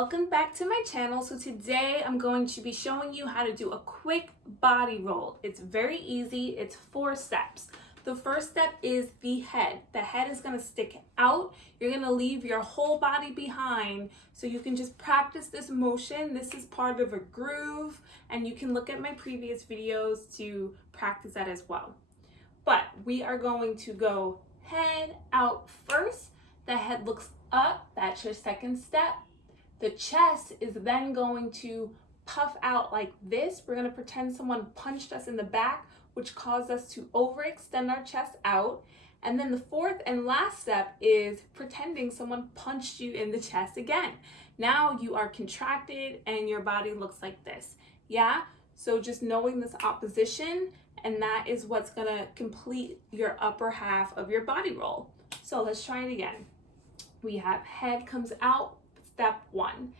Welcome back to my channel. So today I'm going to be showing you how to do a quick body roll. It's very easy. It's 4 steps. The first step is the head. The head is going to stick out. You're going to leave your whole body behind so you can just practice this motion. This is part of a groove, and you can look at my previous videos to practice that as well. But we are going to go head out first. The head looks up. That's your second step. The chest is then going to puff out like this. We're going to pretend someone punched us in the back, which caused us to overextend our chest out. And then the fourth and last step is pretending someone punched you in the chest again. Now you are contracted and your body looks like this. Yeah? So just knowing this opposition, and that is what's going to complete your upper half of your body roll. So let's try it again. We have head comes out, step 1.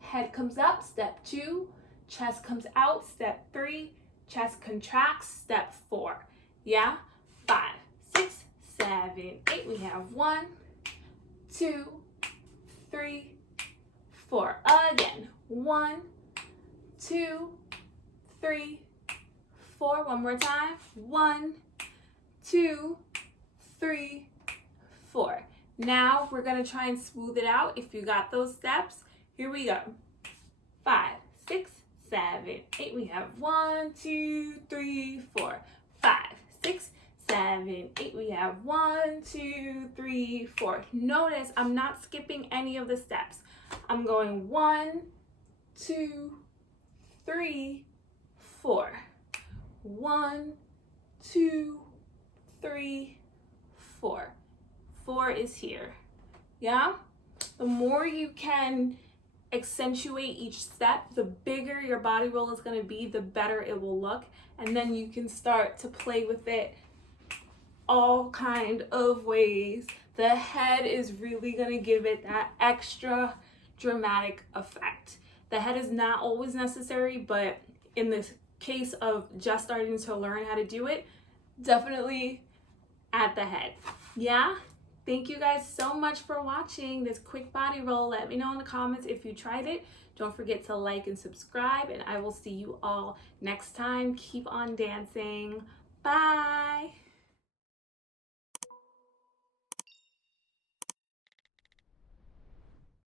Head comes up, step 2. Chest comes out, step 3. Chest contracts, step 4. Yeah? 5, 6, 7, 8. We have 1, 2, 3, 4. Again. 1, 2, 3, 4. One more time. 1, 2, 3, 4. Now we're going to try and smooth it out. If you got those steps, here we go. 5, 6, 7, 8. We have 1, 2, 3, 4. 5, 6, 7, 8. We have 1, 2, 3, 4. Notice I'm not skipping any of the steps. I'm going 1, 2, 3, 4. 1, 2, 3, 4. 4 is here. Yeah? The more you can accentuate each step, the bigger your body roll is going to be, the better it will look. And then you can start to play with it all kind of ways. The head is really going to give it that extra dramatic effect. The head is not always necessary, but in the case of just starting to learn how to do it, definitely add the head. Yeah? Thank you guys so much for watching this quick body roll. Let me know in the comments if you tried it. Don't forget to like and subscribe, and I will see you all next time. Keep on dancing. Bye.